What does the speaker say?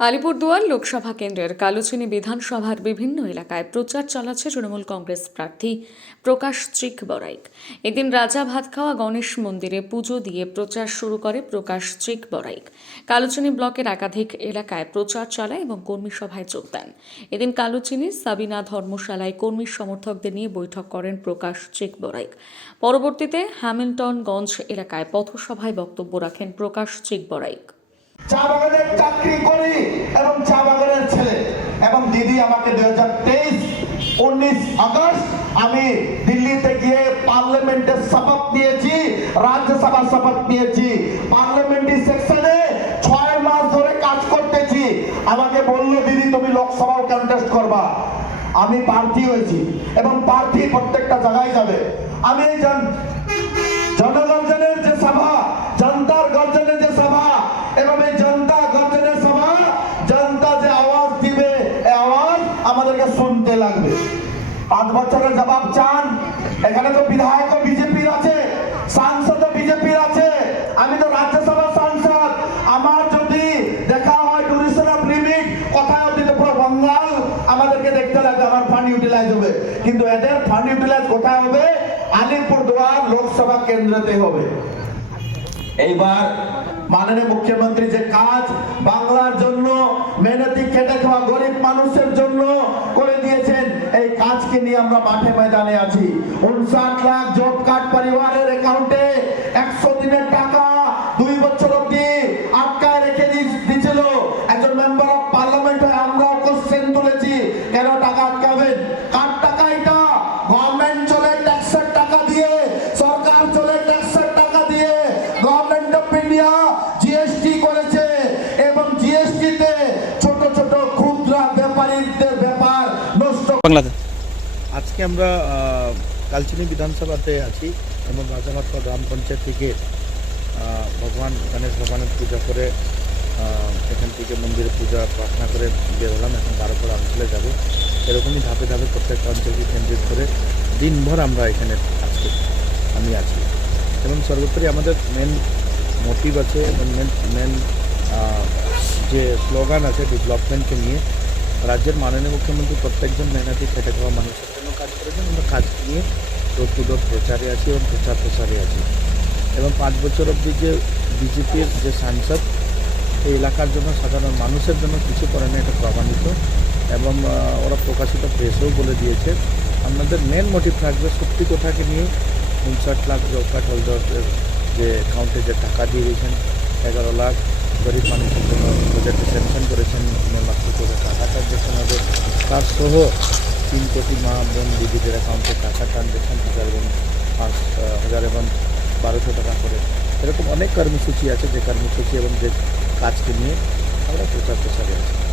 আলিপুরদুয়ার লোকসভা কেন্দ্রের কালুচিনি বিধানসভার বিভিন্ন এলাকায় প্রচার চালাচ্ছে তৃণমূল কংগ্রেস প্রার্থী প্রকাশ চিক বড়াইক এদিন রাজা ভাতখাওয়া গণেশ মন্দিরে পুজো দিয়ে প্রচার শুরু করে প্রকাশ চিক বড়াইক কালুচিনি ব্লকের একাধিক এলাকায় প্রচার চালায় এবং কর্মী সভায় যোগ দেন। এদিন কালুচিনি সাবিনা ধর্মশালায় কর্মী সমর্থকদের নিয়ে বৈঠক করেন প্রকাশ চিক বড়াইক পরবর্তীতে হ্যামিল্টনগঞ্জ এলাকায় পথসভায় বক্তব্য রাখেন প্রকাশ চিক বড়াইক চা বাগানের চাকরি করি এবং চা বাগানের ছেলে। এবং দিদি আমাকে দুই হাজার তেইশ, উনিশ আগস্ট আমি দিল্লিতে গিয়ে পার্লামেন্টের শপথ নিয়েছি, রাজ্যসভা শপথ নিয়েছি। পার্লামেন্টারি সেকশনে ছয় মাস ধরে কাজ করতেছি। আমাকে বলল, দিদি, তুমি লোকসভাও কন্টেস্ট করবা। আমি প্রার্থী হয়েছি এবং প্রার্থী প্রত্যেকটা জায়গায় যাবে। আমি শুনতে লাগবে। পাঁচ বছরের জবাব চান। এখানে তো বিধায়ক বিজেপির আছে, সাংসদ বিজেপির আছে। আমি তো রাজ্যসভা সাংসদ। আমার যদি দেখা হয় ডুরেশন লিমিট কোথায় অব্দি তো পুরো বঙ্গাল আমাদেরকে দেখতে লাগবে, আমার ফান্ড ইউটিলাইজ হবে। কিন্তু এদের ফান্ড ইউটিলাইজ কোথায় হবে? আলিপুরদুয়ার লোকসভা কেন্দ্রতে হবে। এইবার মাননীয় মুখ্যমন্ত্রী যে কাজ, বাংলার জন্য মেহনতি খেটে খাওয়া গরিব মানুষের জন্য করে দিয়েছেন। এই কাজকে নিয়ে আমরা মাঠে ময়দানে আছি। উনষাট লাখ জব কার্ড পরিবারের অ্যাকাউন্টে আজকে আমরা কালচিনি বিধানসভাতে আছি এবং রাজাভাতপা গ্রাম পঞ্চায়েত থেকে ভগবান গণেশ ভগবানের পূজা করে এখান থেকে মন্দিরে পূজা প্রার্থনা করে বেরোলাম এখন তারপর অঞ্চলে যাব। এরকমই ধাপে ধাপে প্রত্যেকটা অঞ্চলকে কেন্দ্রিত করে দিনভর আমরা এখানে আজকে আমি আছি। এবং সর্বোপরি আমাদের মেন মোটিভ আছে এবং মেন মেন যে স্লোগান আছে ডেভেলপমেন্টকে নিয়ে রাজ্যের মাননীয় মুখ্যমন্ত্রী প্রত্যেকজন মেহনতি খেটে খাওয়া মানুষের জন্য কাজ করেছেন আমরা কাজ নিয়ে টু প্রচারে আছি এবং প্রচার প্রসারে আছি। এবং পাঁচ বছর অবধি যে বিজেপির যে সাংসদ, এই এলাকার জন্য সাধারণ মানুষের জন্য কিছু করে না, এটা প্রমাণিত। এবং ওরা প্রকাশিত প্রেসেও বলে দিয়েছে। আপনাদের মেন মোটিভ থাকবে সত্যি কথাকে নিয়ে উনষাট লাখ জব কার্ড হোল্ডারদের যে অ্যাকাউন্টে যে টাকা দিয়ে দিয়েছেন, এগারো লাখ গরিব মানুষের জন্য স্যাংশন করেছেন মে মাসে করে টাকা ট্রানজ্যাকশন হবে তার সহ তিন কোটি মা, বোন, দিদিদের অ্যাকাউন্টে টাকা ট্রানজ্যাকশন হাজার এবং পাঁচ হাজার এবং বারোশো টাকা করে। এরকম অনেক কর্মসূচি আছে যে কর্মসূচি এবং যে কাজকে নিয়ে আমরা প্রচার প্রসারে আছি